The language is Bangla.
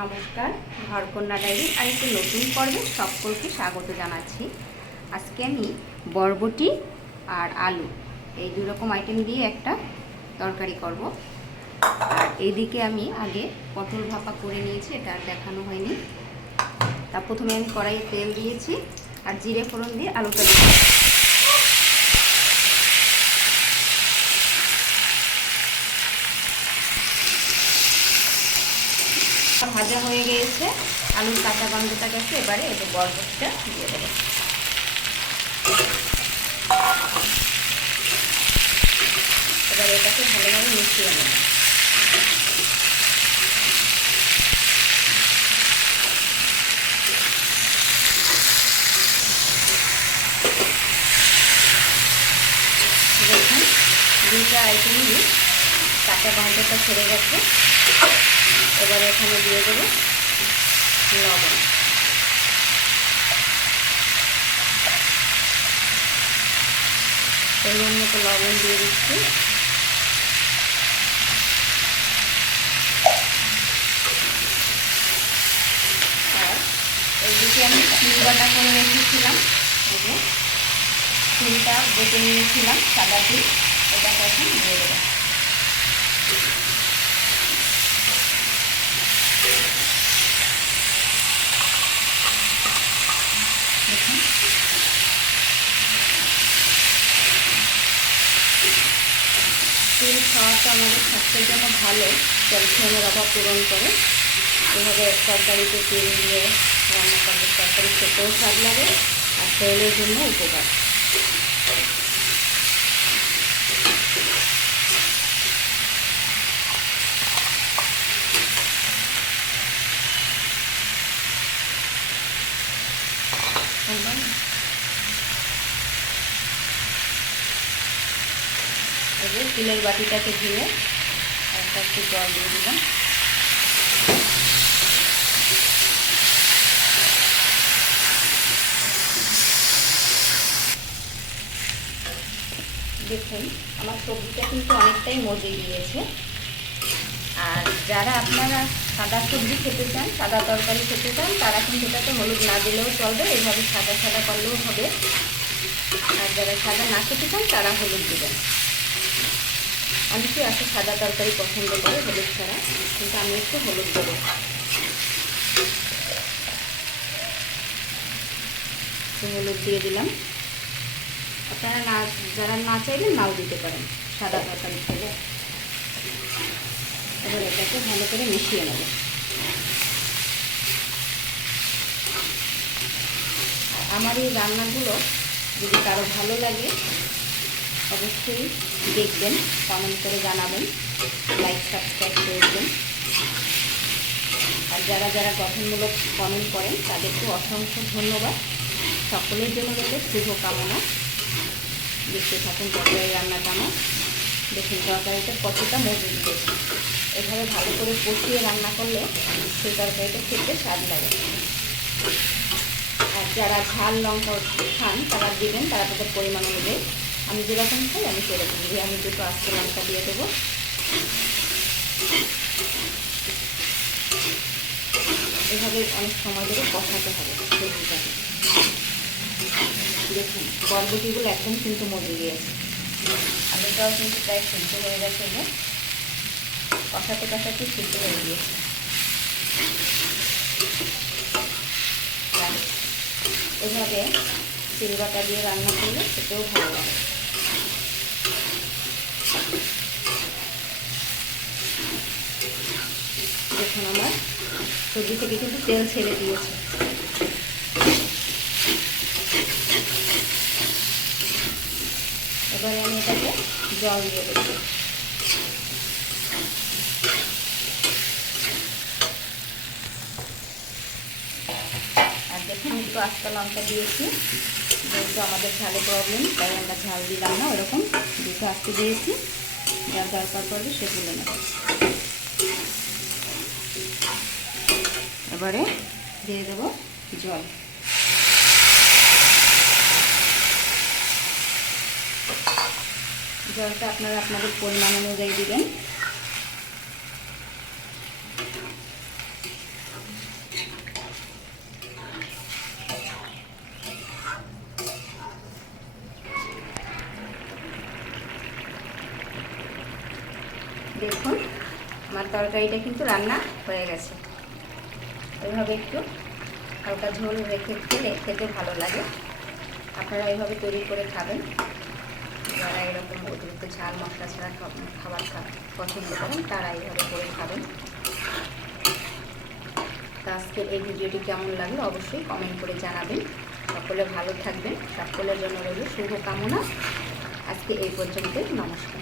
নমস্কার, ঘরকন্যা ডায়েরির আরেকটি নতুন পর্বে সকলকে স্বাগত জানাচ্ছি। আজকে আমি বরবটি আর আলু এই দুই রকম আইটেম দিয়ে একটা তরকারি করব। আর এইদিকে আমি আগে পটল ভাপা করে নিয়েছি, এটা আর দেখানো হয়নি। তা প্রথমে আমি কড়াইয়ে তেল দিয়েছি আর জিরে ফোড়ন দিয়ে আলুটা দিয়েছি। ভাজা হয়ে গিয়েছে, আলুর কাঁচা গন্ধটা গেছে। এবারে এই যে বরবটিটা দিয়ে দেবো। এবার এটাকে ভালোভাবে মিশিয়ে নেব। দেখুন দুইটা আইটেমই কাঁচা গন্ধটা ছেড়ে গেছে। এবারে এখানে দিয়ে দেবো লবণ। পরিমাণ মতো লবণ দিয়ে দিচ্ছি। আর এইদিকে আমি তিল বাটা করে রেখেছিলাম, এই যে তিলটা বেটে নিয়েছিলাম, সাদা তিল, এটাকে এখন দিয়ে দেবো। তিল খাওয়াটা আমাদের স্বাস্থ্যের জন্য ভালো, ক্যালসিয়ামের অভাব পূরণ করে। এভাবে তরকারিতে তেল দিয়ে রান্না করলে তরকারি খেতেও স্বাদ লাগে আর শরীরের জন্য উপকার। এই যে তিলের বাটিটাকে ধুয়ে একটা একটু জল দিয়ে দিলাম। দেখুন আমার সবজিটা কিন্তু অনেকটাই মজে গিয়েছে। আর যারা আপনারা সাদা সবজি খেতে চান, সাদা তরকারি খেতে চান, তারা কিন্তু এটাতে হলুদ না দিলেও চলবে, এইভাবে সাদা সাদা করলেও হবে। আর যারা সাদা না খেতে চান তারা হলুদ দেবেন। অনেকেই আছে সাদা তরকারি পছন্দ করে হলুদ ছাড়া, কিন্তু আমি একটু হলুদ দেবো। হলুদ দিয়ে দিলাম। আপনারা না, যারা না চাইলে নাও দিতে পারেন সাদা তরকারি খেলে। এবার এটাকে ভালো করে মিশিয়ে নেব। আমার এই রান্নাগুলো যদি কারো ভালো লাগে অবশ্যই দেখবেন, কমেন্ট করে জানাবেন, লাইক সাবস্ক্রাইব করবেন। আর যারা যারা গঠনমূলক কমেন্ট করেন তাদেরকে অসংখ্য ধন্যবাদ। সকলের জন্য রইল শুভকামনা। দেখতে থাকুন তরকারি রান্নাটা আমার। দেখুন তরকারিটা কতটা মজবুত দিয়েছে। এভাবে ভালো করে কষিয়ে রান্না করলে সেই তরকারিটা খেতে স্বাদ লাগে। আর যারা ঝাল লঙ্কা খান তারা দিবেন, তারা তাদের পরিমাণ অনুযায়ী। আমি যেরকম খাই আমি সেরকম দিই। আমি দুটো আস্ত লঙ্কা দিয়ে দেবো। এভাবে অনেক সময় ধরে কষাতে হবে সবজিটাকে। দেখুন বরবটিগুলো একদম কিন্তু মজে গিয়েছে। আলুটাও কিন্তু প্রায় সিদ্ধ হয়ে গেছে। যে কষাতে কষাতে সিদ্ধ হয়ে গিয়েছে। এভাবে তিল বাটা দিয়ে রান্না করলে খেতেও ভালো লাগে। দেখুন আমার সবজি থেকে কিন্তু তেল ছেড়ে দিয়েছে। এবারে আমি এটাকে জল দিয়ে দেব। আর দেখুন আমি একটু আস্ত লঙ্কা দিয়েছি, যেহেতু আমাদের ঝালে প্রবলেম তাই আমরা ঝাল দিলাম না, ওরকম দুটো আস্তে দিয়েছি। যার দরকার পড়বে সে তুলে নেব। এবারে দিয়ে দেবো জল। জলটা আপনারা আপনাদের পরিমাণ অনুযায়ী দিবেন। দেখুন আমার তরকারিটা কিন্তু রান্না হয়ে গেছে। এইভাবে একটু হালকা ঝোল রেখে খেলে খেতে ভালো লাগে। আপনারা এইভাবে তৈরি করে খাবেন। যারা এরকম অতিরিক্ত ঝাল মশলা ছাড়া খাবার পছন্দ করেন তারা এইভাবে করে খাবেন। তো আজকের এই ভিডিওটি কেমন লাগলো অবশ্যই কমেন্ট করে জানাবেন। সকলে ভালো থাকবেন, সকলের জন্য রইল শুভকামনা। আজকে এই পর্যন্তই, নমস্কার।